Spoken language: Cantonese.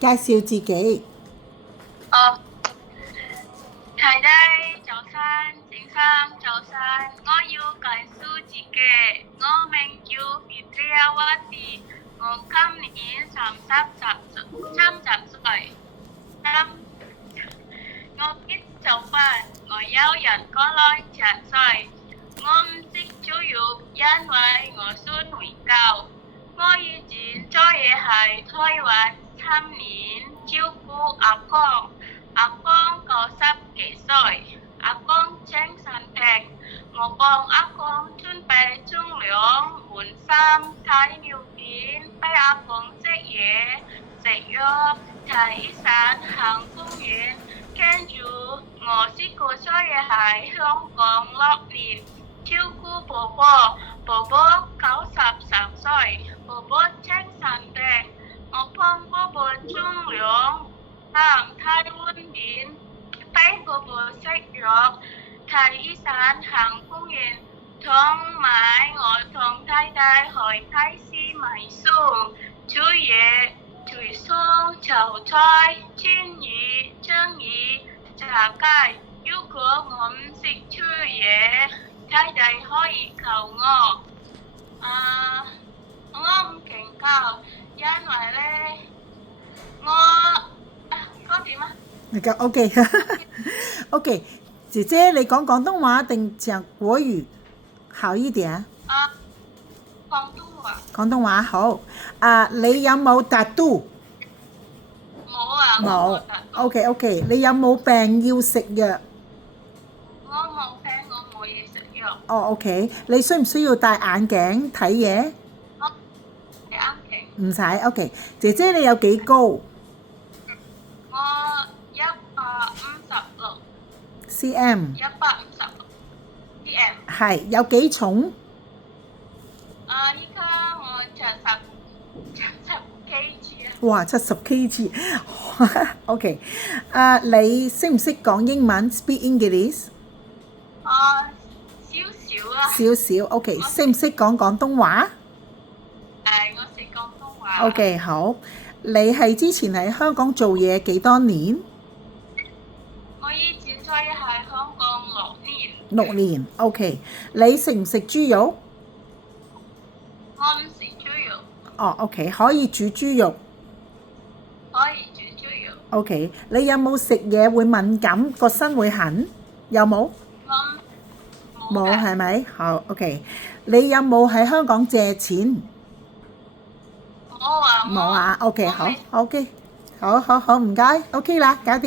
介紹自己。哦，大家早晨，先生早晨，我要介紹自己，我名叫 Fitriawati，我今年30歲，我biết做飯，我有人過來10歲，我唔識煮肉，因為我信回教。我以前做嘢喺台灣3年，照顧阿公，阿公90幾歲，阿公精神病，我幫阿公準備沖涼、換衫、睇尿片，俾阿公食嘢、食藥、睇醫生、行公園。跟住我試過做嘢喺香港6年，照顧婆婆，婆婆93歲，婆婆精神病，我幫婆婆沖涼、睇碗面，俾婆婆食藥、睇醫生、行公園，同埋我同太太去睇市買餸、煮嘢、煮餸、炒菜、煎魚、蒸魚、炸雞。如果我唔識煮嘢，太太可以教我。我唔勁教，因為咧，嗰點啊？你講 OK OK， 姐姐你講廣東話定講國語好一點？廣東話。廣東話好。你有冇tattoo？冇啊，冇。OK OK， 你有冇病要食藥？我冇病，我冇要食藥。哦 OK， 你需唔需要戴眼鏡睇嘢？眼鏡。唔使 OK。姐姐你有幾高？我156 cm。156 cm。係有幾重？依家我70 kg 啊。哇，70 kg。OK。你識唔識講英文 ？Speak English？少少啊。少少 OK。識唔識講廣東話我識廣東話。？OK 好。你係之前喺香港做嘢幾多年我以前做嘢喺香港6年。？6年 OK。你食唔食豬肉？我唔食豬肉。哦 OK， 可以煮豬肉。可以煮豬肉。OK， 你有冇食嘢會敏感，個身會痕？有冇？冇係咪？好 OK。你有冇喺香港借錢？冇啊。冇啊 OK 好 OK 好唔該 OK 啦，搞掂。